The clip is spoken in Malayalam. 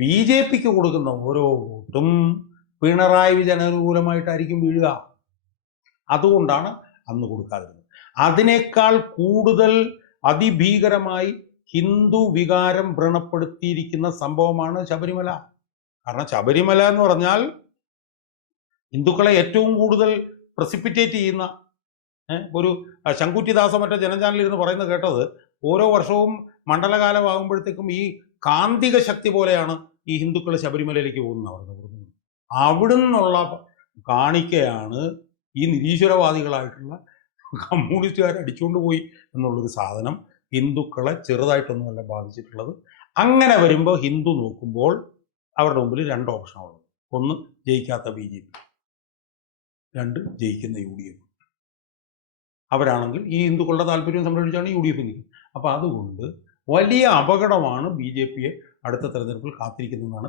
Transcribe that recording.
ബി ജെ പിക്ക് കൊടുക്കുന്ന ഓരോ വോട്ടും പിണറായി വിജയൻ അനുകൂലമായിട്ടായിരിക്കും വീഴുക. അതുകൊണ്ടാണ് അന്ന് കൊടുക്കാതിരുന്നത്. അതിനേക്കാൾ കൂടുതൽ അതിഭീകരമായി ഹിന്ദു വികാരം വ്രണപ്പെടുത്തിയിരിക്കുന്ന സംഭവമാണ് ശബരിമല. കാരണം ശബരിമല എന്ന് പറഞ്ഞാൽ ഹിന്ദുക്കളെ ഏറ്റവും കൂടുതൽ പ്രസിപ്പിറ്റേറ്റ് ചെയ്യുന്ന ഒരു ശങ്കുറ്റിദാസ മറ്റേ ജനചാനലിൽ ഇരുന്ന് പറയുന്നത് കേട്ടത്, ഓരോ വർഷവും മണ്ഡലകാലമാകുമ്പോഴത്തേക്കും ഈ കാന്തിക ശക്തി പോലെയാണ് ഈ ഹിന്ദുക്കൾ ശബരിമലയിലേക്ക് പോകുന്നത്. അവിടെ നിന്നുള്ള കാണിക്കയാണ് ഈ നിരീശ്വരവാദികളായിട്ടുള്ള കമ്മ്യൂണിസ്റ്റുകാർ അടിച്ചുകൊണ്ട് പോയി എന്നുള്ളൊരു സാധനം ഹിന്ദുക്കളെ ചെറുതായിട്ടൊന്നുമല്ല ബാധിച്ചിട്ടുള്ളത്. അങ്ങനെ വരുമ്പോൾ ഹിന്ദു നോക്കുമ്പോൾ അവരുടെ മുമ്പിൽ രണ്ട് ഓപ്ഷനുള്ളത്. ഒന്ന്, ജയിക്കാത്ത ബി ജെ പി, രണ്ട്, ജയിക്കുന്ന യു ഡി എഫ്. അവരാണെങ്കിൽ ഈ ഹിന്ദുക്കളുടെ താല്പര്യം സംരക്ഷിച്ചാണ് യു ഡി എഫ് നിൽക്കുന്നത്. അപ്പോൾ അതുകൊണ്ട് വലിയ അപകടമാണ് ബി ജെ പിയെ അടുത്ത തെരഞ്ഞെടുപ്പിൽ കാത്തിരിക്കുന്നതെന്നാണ്